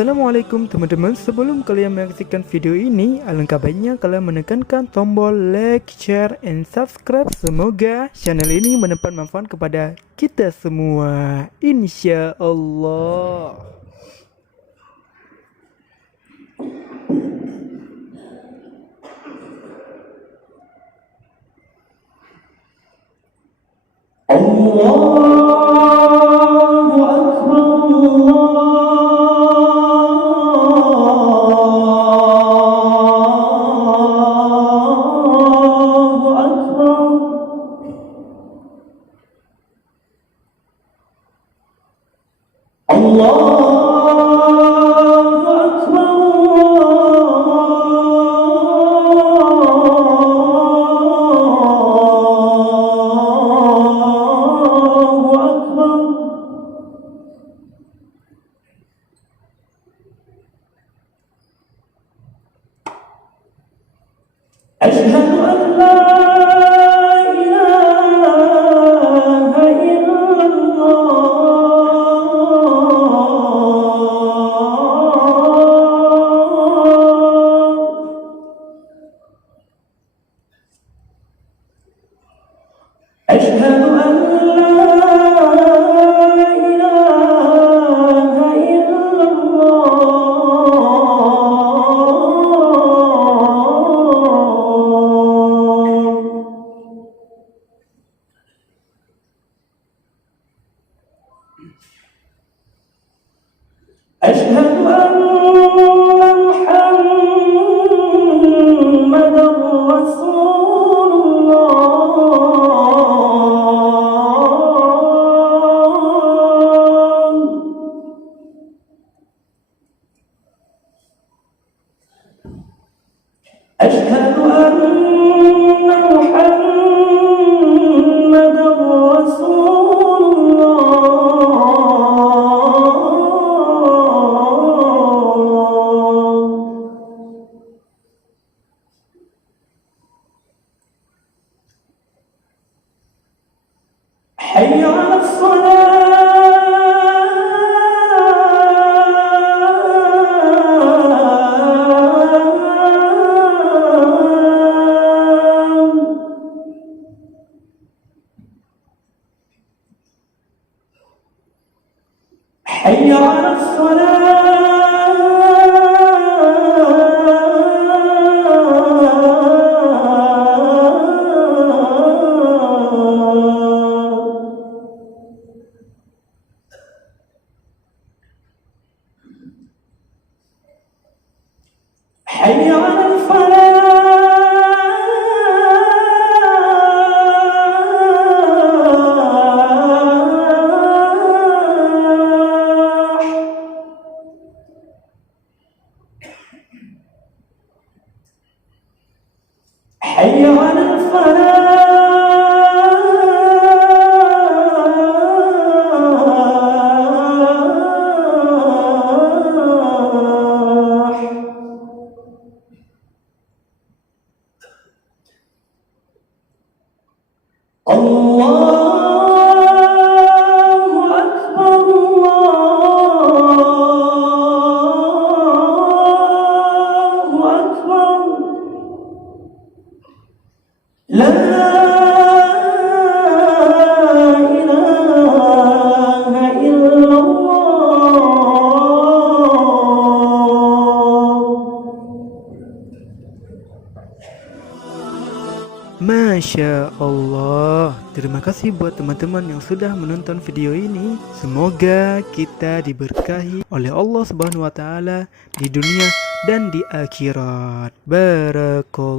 Assalamualaikum teman-teman, sebelum kalian menyaksikan video ini, alangkah baiknya kalian menekankan tombol like, share, and subscribe. Semoga channel ini mendapat manfaat kepada kita semua, insya Allah. أشهد أن لا إله إلا الله. أشهد أن لا إله إلا أشهد أن محمدًا رسول الله. أشهد أن محمدًا رسول الله. حي على الصلاة. حي على الصلاة. حي على الفلاح. حي على الفلاح. الله أكبر، الله أكبر. لا إله إلا الله. Masya Allah. Terima kasih buat teman-teman yang sudah menonton video ini. Semoga kita diberkahi oleh Allah Subhanahu wa taala di dunia dan di akhirat. Barakallah.